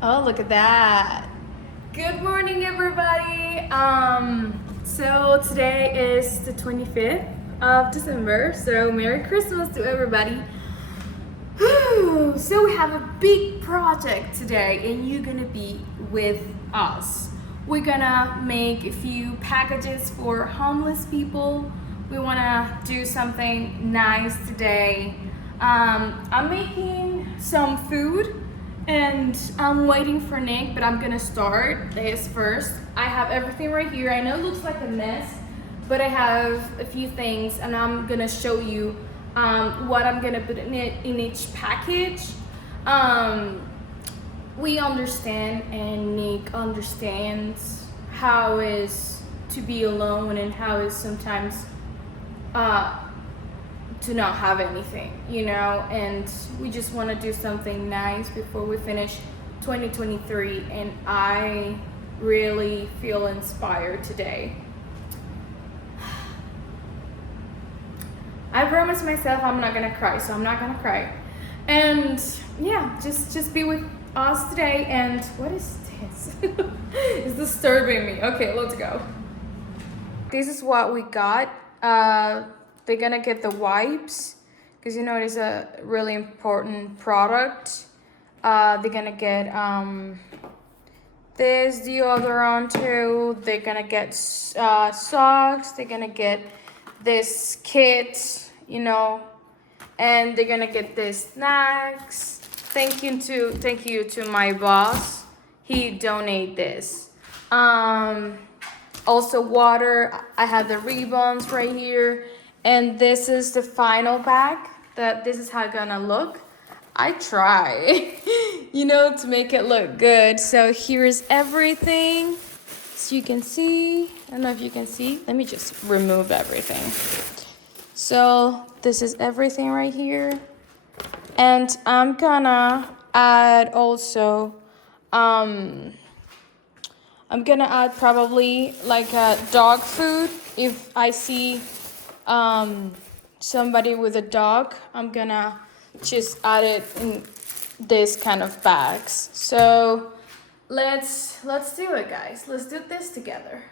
Oh, look at that. Good morning, everybody. So today is the 25th of December, so Merry Christmas to everybody. Whew. So we have a big project today and you're gonna be with us. We're gonna make a few packages for homeless people. We wanna do something nice today. I'm making some food and I'm waiting for Nick, but I'm gonna start this first. I have everything right here. I know it looks like a mess, but I have a few things and I'm gonna show you what I'm gonna put in each package. We understand and Nick understands how it is to be alone and how it is sometimes to not have anything, and we just want to do something nice before we finish 2023, and I really feel inspired today. I promised myself I'm not gonna cry, so I'm not gonna cry. And yeah, just be with us today. And what is this? It's disturbing me. Okay, let's go. This is what we got. They're gonna get the wipes because it is a really important product. They're gonna get this deodorant too. They're gonna get socks. They're gonna get this kit, and they're gonna get this snacks. Thank you to my boss. He donated this. Also water. I have the ribbons right here. And this is the final bag. This is how it's gonna look. I try, to make it look good. So here is everything. So you can see, I don't know if you can see. Let me just remove everything. So this is everything right here. And I'm gonna add also, I'm gonna add probably like a dog food. If I see somebody with a dog, I'm gonna just add it in this kind of bags. So let's do it, guys. Let's do this together.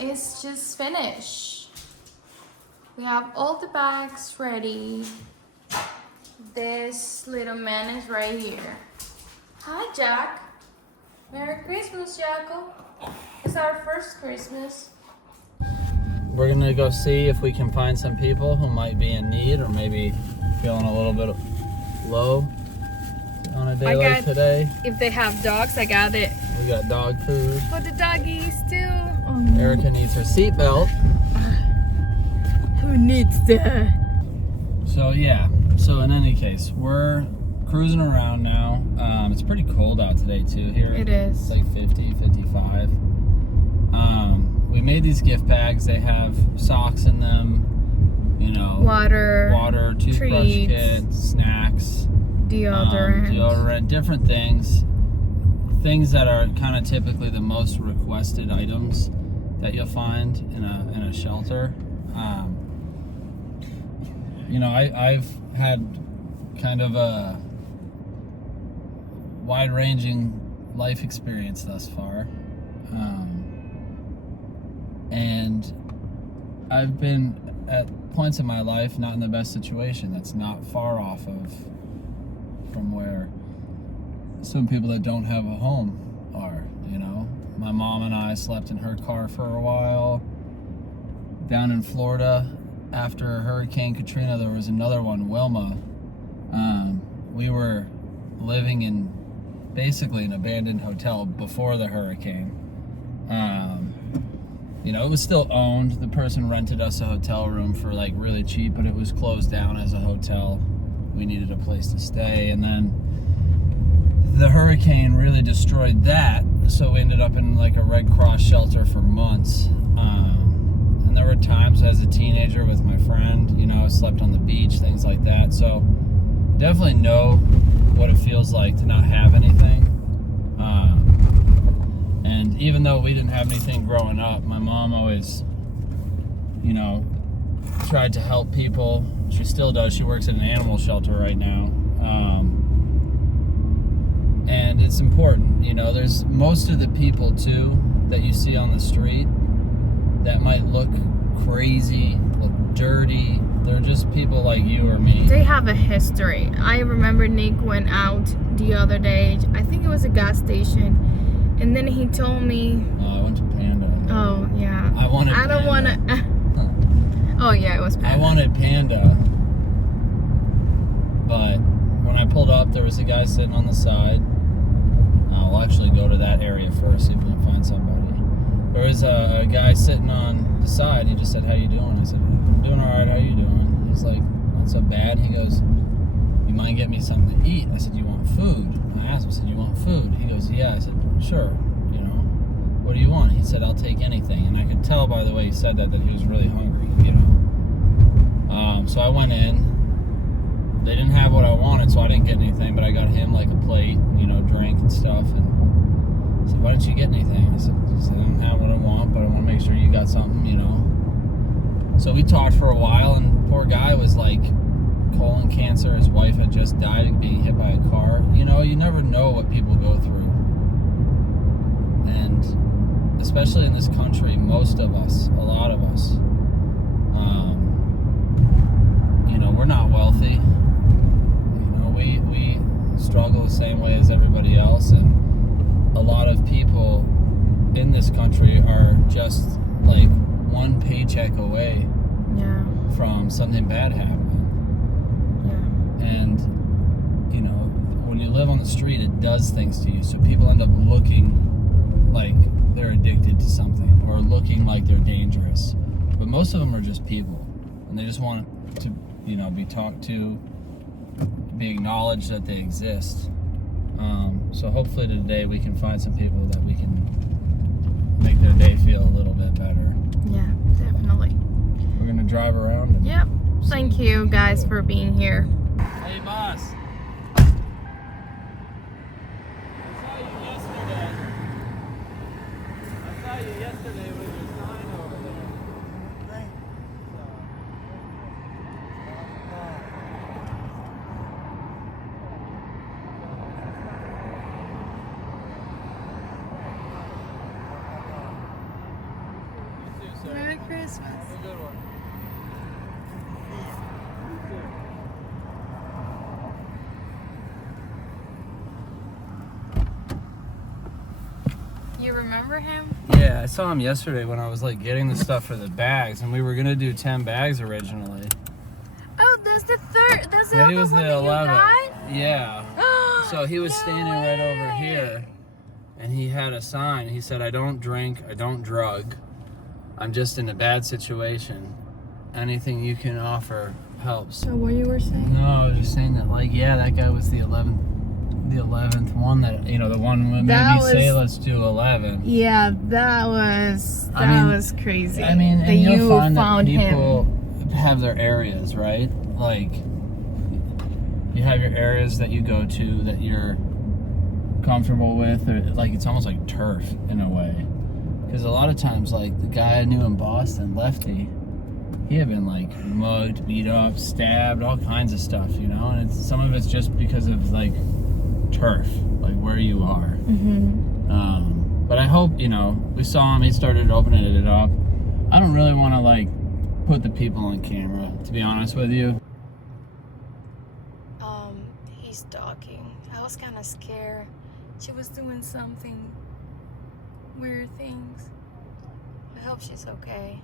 It's just finished. We have all the bags ready. This little man is right here. Hi, Jack. Merry Christmas, Jackal. It's our first Christmas. We're gonna go see if we can find some people who might be in need or maybe feeling a little bit low on a day like today. If they have dogs, I got it. We got dog food. For the doggies too. Erica needs her seatbelt. Who needs that? So yeah, so in any case, we're cruising around now. It's pretty cold out today too here. It is. It's like 50, 55. We made these gift bags. They have socks in them, water, toothbrush treats, kit, snacks, deodorant, different things that are kind of typically the most requested items that you'll find in a shelter. I've had kind of a wide-ranging life experience thus far, and I've been at points in my life not in the best situation. That's not far off from where some people that don't have a home are. My mom and I slept in her car for a while. Down in Florida, after Hurricane Katrina, there was another one, Wilma. We were living in basically an abandoned hotel before the hurricane. It was still owned. The person rented us a hotel room for like really cheap, but it was closed down as a hotel. we needed a place to stay. And then the hurricane really destroyed that, so we ended up in like a Red Cross shelter for months. And there were times as a teenager with my friend, you know, I slept on the beach, things like that. So definitely know what it feels like to not have anything. And even though we didn't have anything growing up, my mom always, you know, tried to help people. She still does. She works at an animal shelter right now. And it's important, you know, there's most of the people too that you see on the street that might look crazy, look dirty. They're just people like you or me. They have a history. I remember Nick went out the other day. I think it was a gas station. And then he told me... I went to Panda. Oh, yeah. I wanted I don't want to... Oh, yeah, it was Panda. I wanted Panda. But when I pulled up, there was a guy sitting on the side. I'll actually go to that area first, see if we can find somebody. There was a guy sitting on the side. He just said, "How you doing?" I said, "I'm doing all right. How you doing?" He's like, "Not so bad." He goes, "You mind getting me something to eat?" I said, "You want food?" I asked him, I said, "You want food?" He goes, "Yeah." I said, "Sure. You know, what do you want?" He said, "I'll take anything." And I could tell by the way he said that he was really hungry, you know. So I went in. They didn't have what I wanted, so I didn't get anything, but I got him like a plate, you know, drink and stuff. And I said, "Why didn't you get anything?" I said, "I don't have what I want, but I want to make sure you got something, you know." So we talked for a while, and poor guy was like colon cancer. His wife had just died of being hit by a car. You know, you never know what people go through. And especially in this country, most of us, a lot of us, you know, we're not wealthy. We struggle the same way as everybody else, and a lot of people in this country are just like one paycheck away from something bad happening. And you know, when you live on the street, it does things to you, so people end up looking like they're addicted to something or looking like they're dangerous, but most of them are just people, and they just want to, you know, be talked to, be acknowledged that they exist. So hopefully today we can find some people that we can make their day feel a little bit better. Yeah, definitely. We're gonna drive around. And yep. Thank you guys for being here. Hey, boss. I saw you yesterday. With your sign over there. Thank You too, sir. Merry Christmas. Have a good one. You remember him? Yeah, I saw him yesterday when I was like getting the stuff for the bags, and we were gonna do 10 bags originally. Oh, that's the third. That's the Yeah, other he was one the that 11th. you got? Yeah. So he was No standing right over way. here, and he had a sign. He said, "I don't drink, I don't drug. I'm just in a bad situation. Anything you can offer helps." So what you were saying? No, I was just saying that, like, yeah, that guy was the 11th one that, you know, the one when maybe say let's do 11. Yeah, that was crazy. I mean, that and you'll you find that found people him. have their areas, right? Like, you have your areas that you go to that you're comfortable with, or like it's almost like turf in a way. Because a lot of times, like the guy I knew in Boston, Lefty, he had been like mugged, beat up, stabbed, all kinds of stuff, you know. And some of it's just because of like turf, like where you are. But I hope, you know, we saw him, he started opening it up. I don't really want to like put the people on camera, to be honest with you. He's talking. I was kind of scared. She was doing something weird things. I hope she's okay.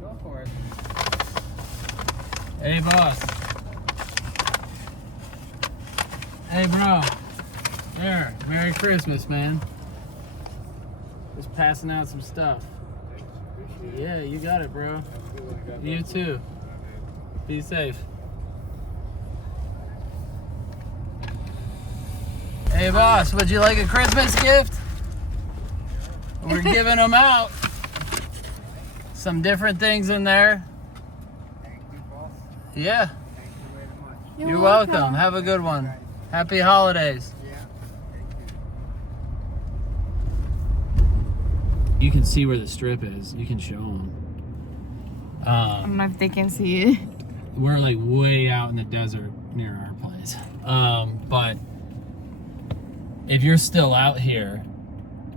Go for it. Hey, boss. Hey, bro. There. Merry Christmas, man. Just passing out some stuff. Yeah, you got it, bro. You too. Be safe. Hey, boss, would you like a Christmas gift? We're giving them out. Some different things in there. Thank you, boss. Yeah. Thank you very much. You're welcome. Have a good one. Happy holidays. Yeah. Thank you. You can see where the strip is. You can show them. I don't know if they can see it. We're like way out in the desert near our place. But if you're still out here,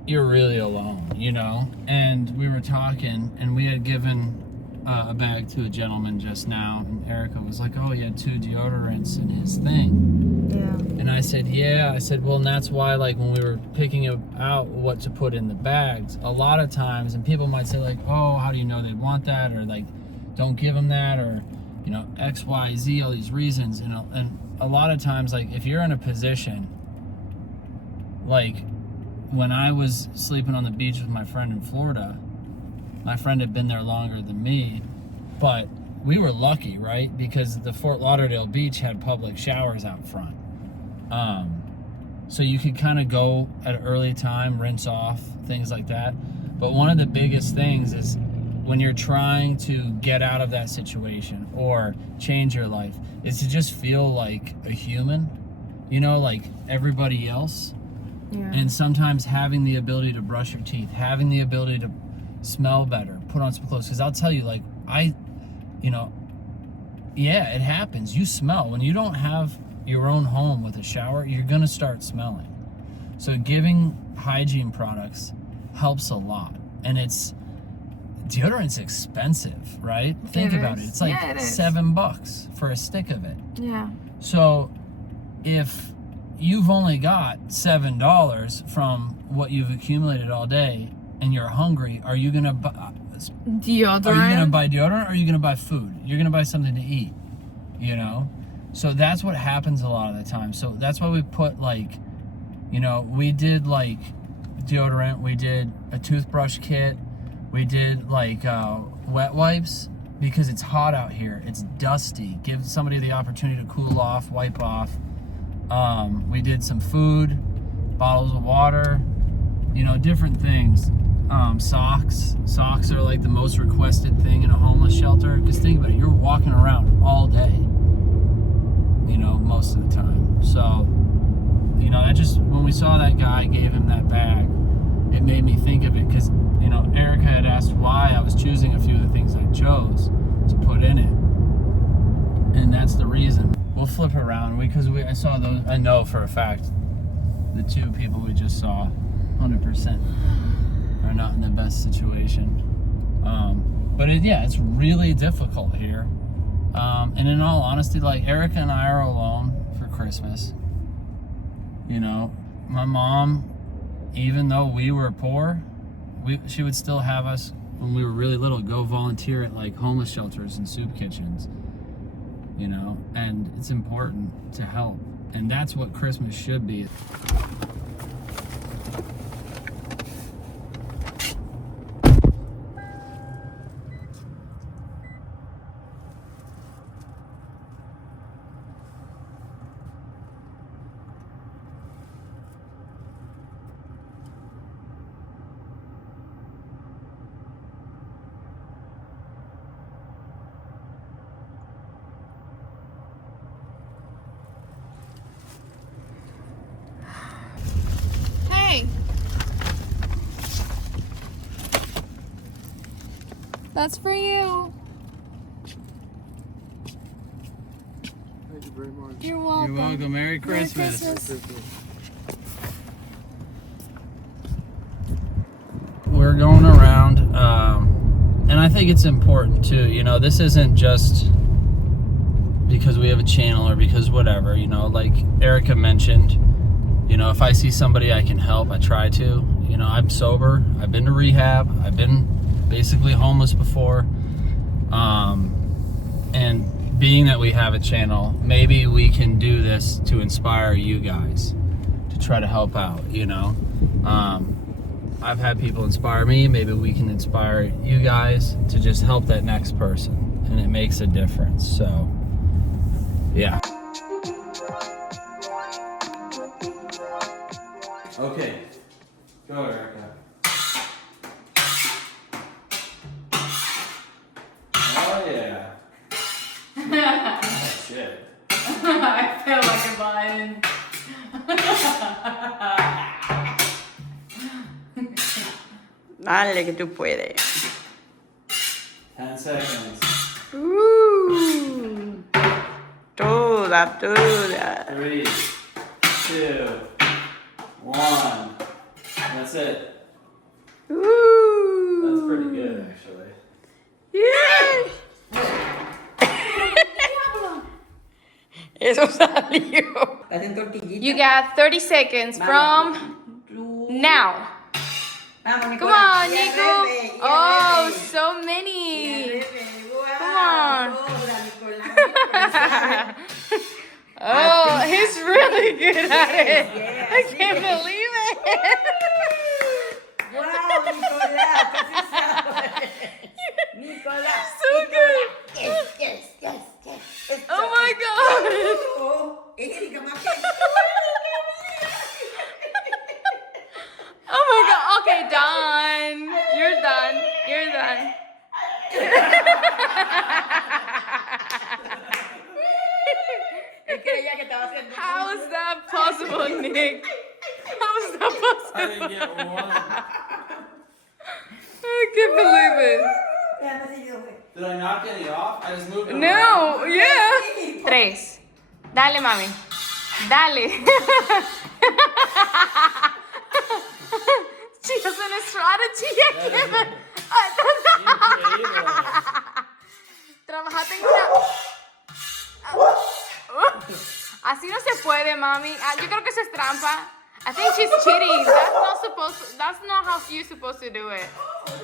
you're really alone, you know? And we were talking, and we had given a bag to a gentleman just now, and Erica was like, oh, he had 2 deodorants in his thing. Yeah. And I said, yeah. I said, well, and that's why, like, when we were picking out what to put in the bags, a lot of times, and people might say, like, oh, how do you know they want that? Or, like, don't give them that, or, you know, X, Y, Z, all these reasons. You know, and a lot of times, like, if you're in a position, like, when I was sleeping on the beach with my friend in Florida, my friend had been there longer than me, but we were lucky, right? Because the Fort Lauderdale beach had public showers out front. So you could kind of go at an early time, rinse off, things like that. But one of the biggest things is when you're trying to get out of that situation or change your life is to just feel like a human, you know, like everybody else. Yeah. And sometimes having the ability to brush your teeth, having the ability to smell better, put on some clothes. Because I'll tell you, like, you know, yeah, it happens. You smell. When you don't have your own home with a shower, you're going to start smelling. So giving hygiene products helps a lot. And deodorant's expensive, right? Think about it. It's like $7 for a stick of it. Yeah. So if you've only got $7 from what you've accumulated all day and you're hungry, are you gonna buy Deodorant? Are you gonna buy deodorant or are you gonna buy food? You're gonna buy something to eat, you know? So that's what happens a lot of the time. So that's why we put, like, you know, we did like deodorant, we did a toothbrush kit, we did like wet wipes, because it's hot out here, it's dusty. Give somebody the opportunity to cool off, wipe off. We did some food, bottles of water, you know, different things. Socks are like the most requested thing in a homeless shelter, because think about it, you're walking around all day, you know, most of the time. So, you know, that just, when we saw that guy, gave him that bag, it made me think of it, because, you know, Erica had asked why I was choosing a few of the things I chose to put in it, and that's the reason. We'll flip around, because I saw those. I know for a fact the 2 people we just saw 100% are not in the best situation. But it's really difficult here. And in all honesty, like, Erica and I are alone for Christmas. You know, my mom, even though we were poor, she would still have us, when we were really little, go volunteer at like homeless shelters and soup kitchens. You know, and it's important to help. And that's what Christmas should be. That's for you. Thank you very much. You're welcome. You're welcome. Merry Christmas. Merry Christmas. We're going around, and I think it's important too. You know, this isn't just because we have a channel or because whatever. You know, like Erica mentioned, you know, if I see somebody I can help, I try to. You know, I'm sober. I've been to rehab. I've been basically homeless before. And being that we have a channel, maybe we can do this to inspire you guys to try to help out, you know. I've had people inspire me. Maybe we can inspire you guys to just help that next person, and it makes a difference. So, yeah. Okay, go, Erica. Oh yeah. Oh, shit. I feel like a lion. Dale, que tú puedes. 10 seconds. Toda. 3, 2, 1. That's it. That's pretty good, actually. Eso salió. Hacen tortillita. You got 30 seconds from now. Vamos, Come on, Y al Nico. revés, y al Oh, revés. so Y al many. revés. Come Guau, on. toda, Nicolás. Oh, he's really good at it. Yeah, I can't believe it. Wow, Nicolás, tú sí sabes. Nicolás. So good. Yes. Oh my god. Oh, Erika, más que. Oh my god. Okay, done. You're done. Él creía que estaba haciendo. How is that possible, Nick? How is that possible? I didn't get one. I can't believe it. Déjame si yo fue. Did I knock any off? I just moved them No, yeah. 3. Dale, mami. Dale. She has a strategy. I can't believe- Trabajaste en una... Así no se puede, mami. Yo creo que eso es trampa. I think she's cheating. That's not how you're supposed to do it.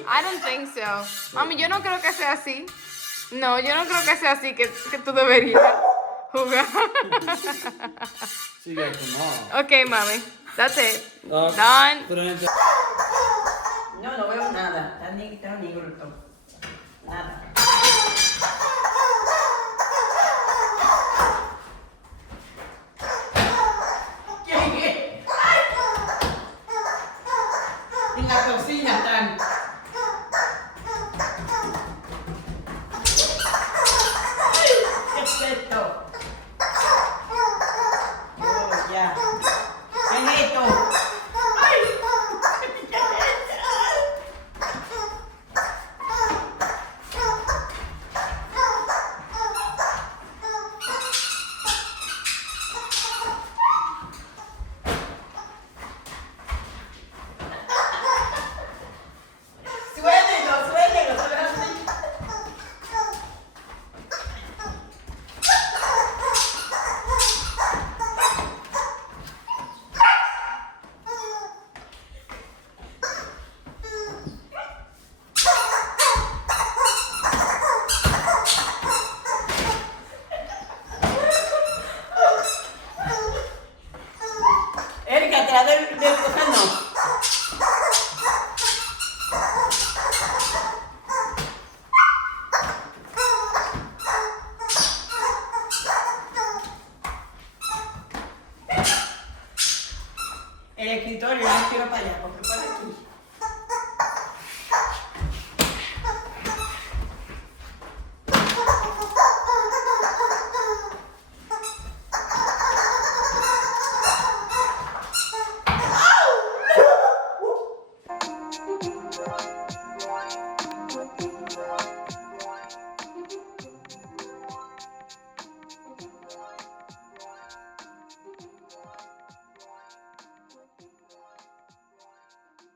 I don't think so. Mami, yo no creo que sea así. No, yo no creo que sea así que tú deberías jugar. So you got them all. Okay, mami. That's it. Okay. Done. But I didn't- No veo nada. Está negro todo. Nada.